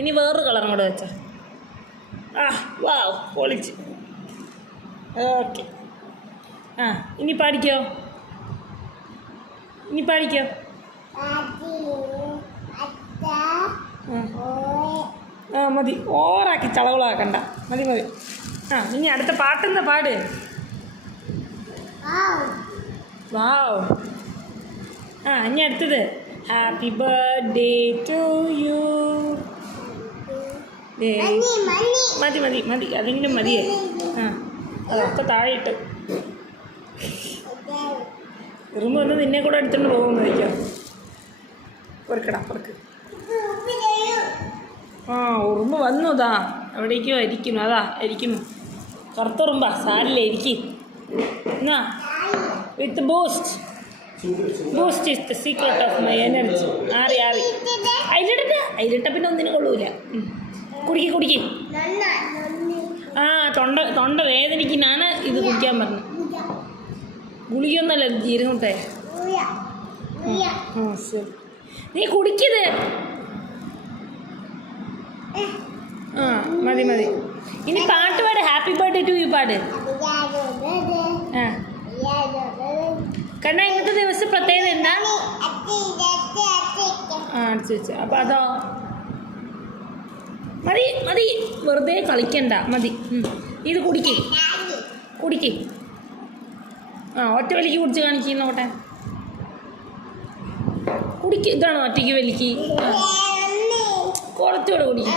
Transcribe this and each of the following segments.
ഇനി വേറൊരു കളറും കൂടെ വെച്ചോ. ആ വാവ് പൊളിച്ച്. ഓക്കെ. ആ ഇനി പാടിക്കോ. ഇനി പാടിക്കോ. ആ മതി, ഓവറാക്കി ചളവളാക്കണ്ട. മതി മതി. ആ ഇനി അടുത്ത പാട്ടെന്താ പാട്. വാവ്. ആ ഇനി അടുത്തത് ഹാപ്പി ബർത്ത്ഡേ ടു യു. മതി മതി മതി, അതെങ്കിലും മതിയേ. ആ അതൊക്കെ താഴെ ഇട്ട് ഉറുമ്പ് വന്ന് നിന്നെ കൂടെ എടുത്തുകൊണ്ട് പോകുമെന്ന് വയ്ക്കാം. പൊറുക്കടാ പൊറുക്ക്. ആ ഉറുമ്പ് വന്നു. അതാ എവിടേക്കോ ഇരിക്കുന്നു. അതാ ഇരിക്കുന്നു. കറുത്തുറുമ്പാ. സാരില്ലേ, ഇരിക്കും. എന്നാ with boost. Boost is the secret of my energy. ആറി ആറി അതിലിട്ട പിന്നെ ഒന്നിനും കൊള്ളൂല. കുടിക്ക് കുടിക്ക്. ആ തൊണ്ട വേദനിക്കാനാണ് ഇത് കുടിക്കാൻ പറഞ്ഞത്. ഗുളികൊന്നല്ല, ജീരകട്ടെ. ആ ശരി, നീ കുടിക്കത്. ആ മതി മതി. ഇനി പാട്ട് പാട്. ഹാപ്പി ബർത്ത്ഡേ ടു യു പാട്. ആ കണ്ണ ഇന്നത്തെ ദിവസം പ്രത്യേകത എന്താ? ആ അടിച്ചു വെച്ച. അപ്പം അതോ മതി മതി, വെറുതെ കളിക്കണ്ട. മതി. ഇത് കുടിക്ക് കുടിക്ക്. ആ ഒറ്റ വലിക്ക് കുടിച്ച് കാണിക്കുന്നോട്ടെ. കുടിക്ക്. ഇതാണോ ഒറ്റയ്ക്ക് വലിക്ക്? കുറച്ചുകൂടെ കുടിക്കും.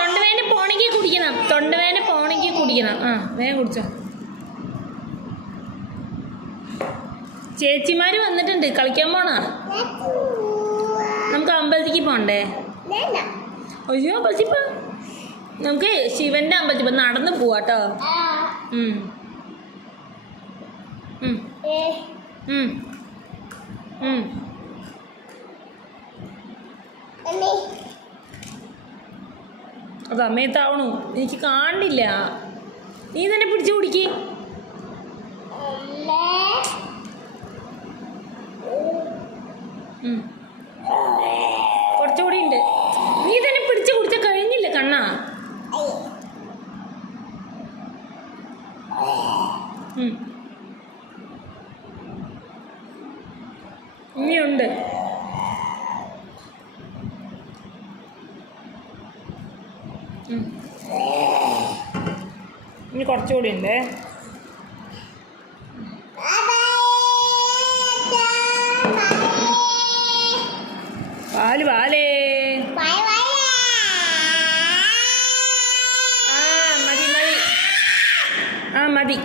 തൊണ്ടവേന പോണെങ്കിൽ കുടിക്കണം. തൊണ്ടവേന പോണെങ്കിൽ കുടിക്കണം. ആ വേഗം കുടിച്ചോ. ചേച്ചിമാർ വന്നിട്ടുണ്ട്. കളിക്കാൻ പോണോ? നമുക്ക് അമ്പലത്തിക്ക് പോണ്ടേ? അയ്യോ അമ്പലത്തിൽ പോ. നമുക്ക് ശിവന്റെ അമ്പലത്തിൽ പോ. നടന്ന് പോവാട്ടോ. അത് അമ്മയത്താവണു. എനിക്ക് കാണില്ല. നീ തന്നെ പിടിച്ചു കുടിക്ക്. കുറച്ചുകൂടി ഉണ്ട്. നീ തന്നെ പിടിച്ചു കുടിച്ച കഴിഞ്ഞില്ല കണ്ണാ. ഇനിയുണ്ട്. ഇനി കുറച്ചുകൂടി ഉണ്ട്. പാല് പാലേ. ആ മതി മതി. ആ മതി.